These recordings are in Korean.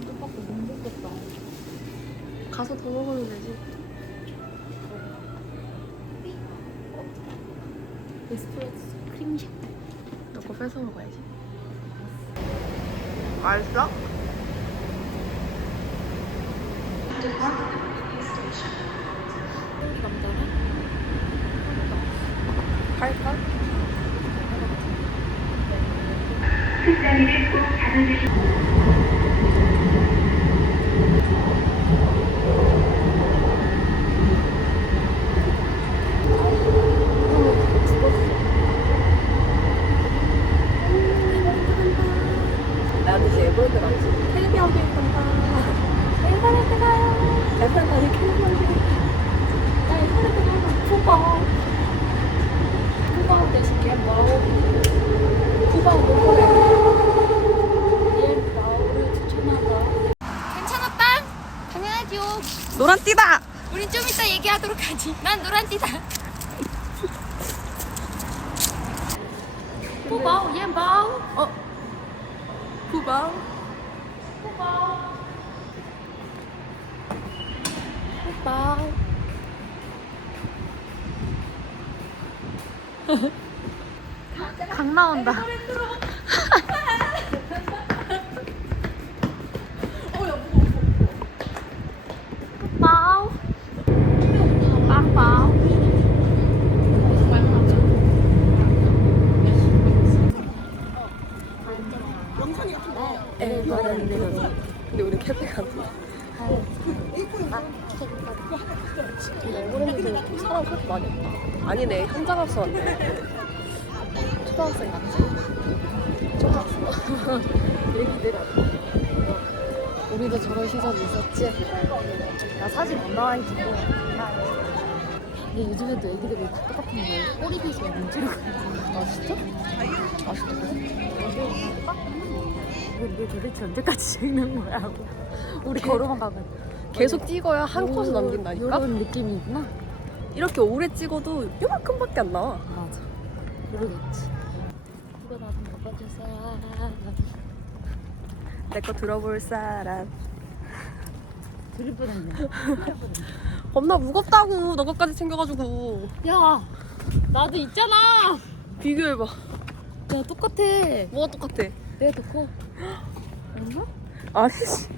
뜻밖에 못 먹겠다. 가서 더 먹으면 되지. 에스프레소 크림샷. 너거 뺏어 먹어야지. 맛있어? 푸바 대신에 마오. 마오를 추천한다. 괜찮았다. 당연하죠. 노란띠다. 우린 좀 이따 얘기하도록 하지. 난 노란띠다. 푸바오, 얘 마오. 어. 후방. 푸바오. 푸바오. 강 나온다. 푸바오. 빵빵. 에버랜드. 근데 우리 캐페 가는 에버랜드 사람 그렇게 많이 없다. 아니네, 현장 앞서 왔네. 초등학생 같지? 초등학생. 얘기들 우리도 저런 시절이 있었지. 나 사진 못 나와 있고. 근데 요즘에도 애기들이 다 똑같은 게 꼬리빗이 문지르고 아, 진짜? 아, 진짜? 이게 도대체 언제까지 찍는 거야? 우리 걸어만 가면 계속 찍어야 한 컷을 요- 남긴다니까? 요런 느낌이 있구나. 이렇게 오래 찍어도 요만큼밖에 안 나와. 맞아. 모르겠지. 이거 나도 먹어주세요. 내거 들어볼 사람. 드릴 뻔했네. 겁나 무겁다고, 너 것까지 챙겨가지고. 야, 나도 있잖아. 비교해봐. 야, 똑같아. 뭐가 똑같아? 내가 더 커. 아니지.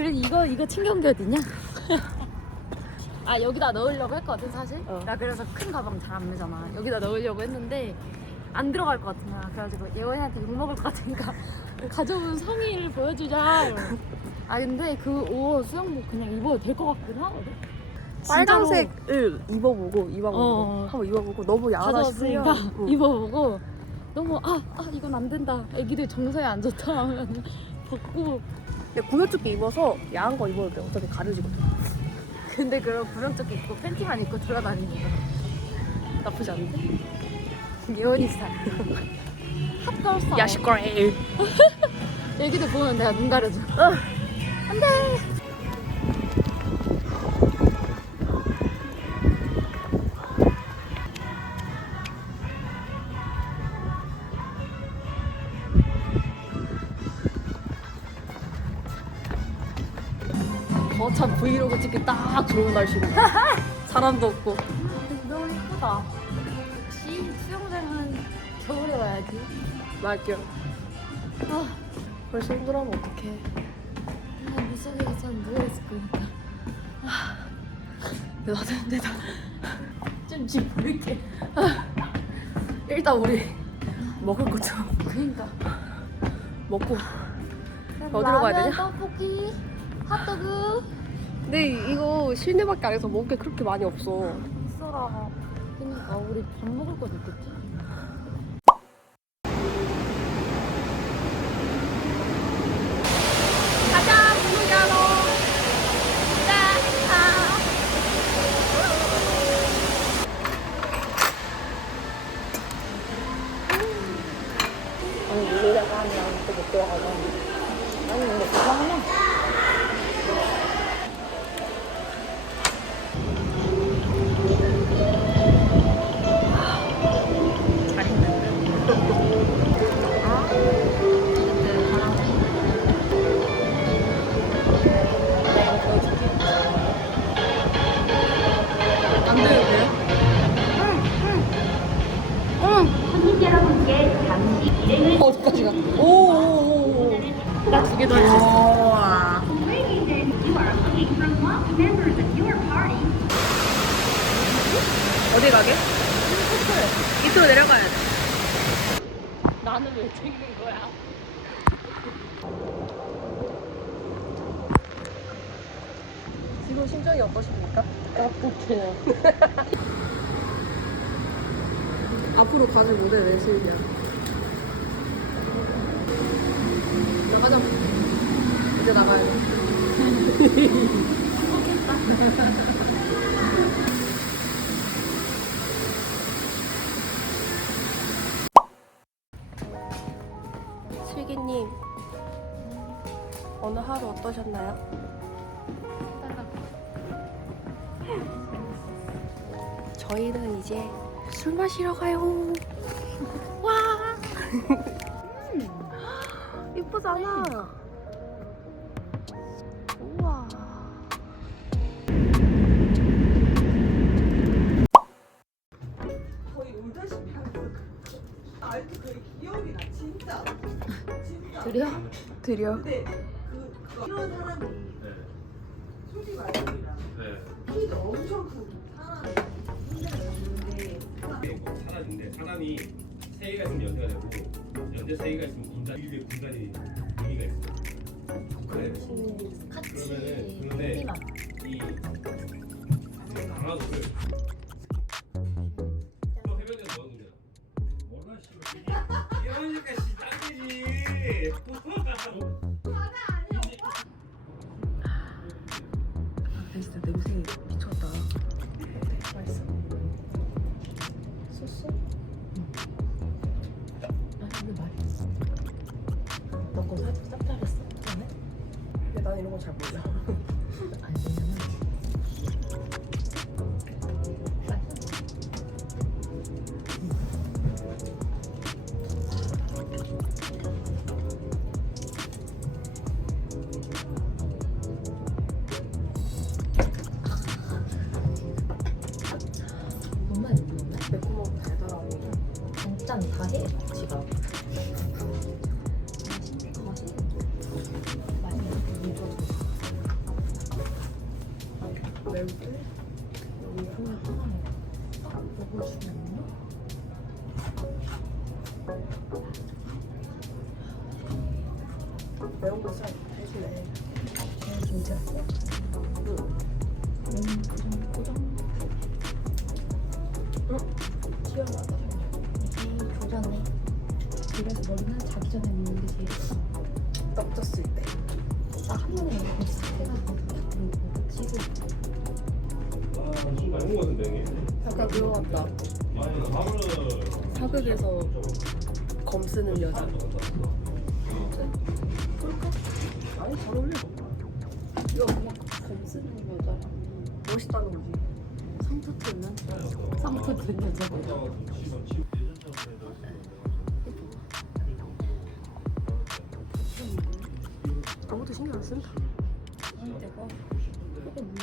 그래 이거 이거 챙겨온 게 어디냐? 아 여기다 넣으려고 했거든 사실. 어. 나 그래서 큰 가방 잘안 메잖아. 여기다 넣으려고 했는데 안 들어갈 것 같은 거야. 그래가지고 예원이한테 욕 먹을 것 같으니까 가져온 성의를 보여주자. 아 근데 그 옷 수영복 그냥 입어도 될 것 같긴 하거든. 진짜로 빨간색을 입어보고, 입어보고, 어. 한번 입어보고, 너무 야하다 싶으면. 가져왔으니까 응. 입어보고 너무 아, 아 이건 안 된다. 애기들 정서에 안 좋다 하면 벗고 근데 구명조끼 입어서 야한 거 입어도 돼. 어차피 가려지거든. 근데 그럼 구명조끼 입고 팬티만 입고 돌아다니는 거 나쁘지 않은데? 예원이 스타일 핫걸 스타일 야식거리. 애기들 보면 내가 눈 가려줘 거 참 브이로그 찍기 딱 좋은 날씨네. 사람도 없고. 너무 예쁘다 역시 수영장은 겨울에 와야지 맞겨. 아 벌써 힘들어하면 어떡해. 나 물속에 참 누워있을 거니까 나도 힘들다. 좀집 부를게 일단 우리 먹을 거좀 그니까 먹고. 어디로 가야 되냐? 떡볶이 핫도그 근데 이거 실내밖에 안 해서 먹을 게 그렇게 많이 없어. 있어라 그니까 우리 밥 먹을 건 있겠지? 어디까지 가? 오오오오. 나 두개더할수 있어. 와. You are looking for lost members of your party. 어디 가게? 밑으로 내려가야 돼. 나는 왜 찍는 거야? 지금 심정이 어떠십니까? 따뜻해요. 앞으로 가질 모델 외실이야. 나가자. 이제 나가야 돼. 슬기님, 오늘 하루 어떠셨나요? 저희는 이제 술 마시러 가요. 와. 이쁘잖아. 우와. 거의 울다시피 하면서 아 이렇게 거의 기억이 나 진짜 진짜 드려? 드려. 근데 그 그거 이런 사람이 솔직히 말씀이라 키도 엄청 큰 사람이 문제를 잡는데 사람인데 사람이 세 개가 있으면 연대가 되고 연대 세 개가 있으면 군단 일대 군단이 의미가 있어. 그래. 그러면은 그런데 이 나라도를 또 일단 다 해. 지가. 하나 딱 먹어주면 매운 거잘 해주네. 진짜 응. 음, 고정 고정 시원하다. 이 머리는 자기 전에 먹는 게 제일 좋아 떡 졌을 때. 딱 한 번에 먹고 해가지고 그리고 치즈 아, 술 많이 것 같은데. 약간 그거 같다. 사극에서 검 쓰는 여자. 아니 잘 어울려. 이거 그냥 검 쓰는 여자. 멋있다는 거지. 상처 뜨는 상처 뜬 여자 아무도 신경 안 쓴다. 내가 조금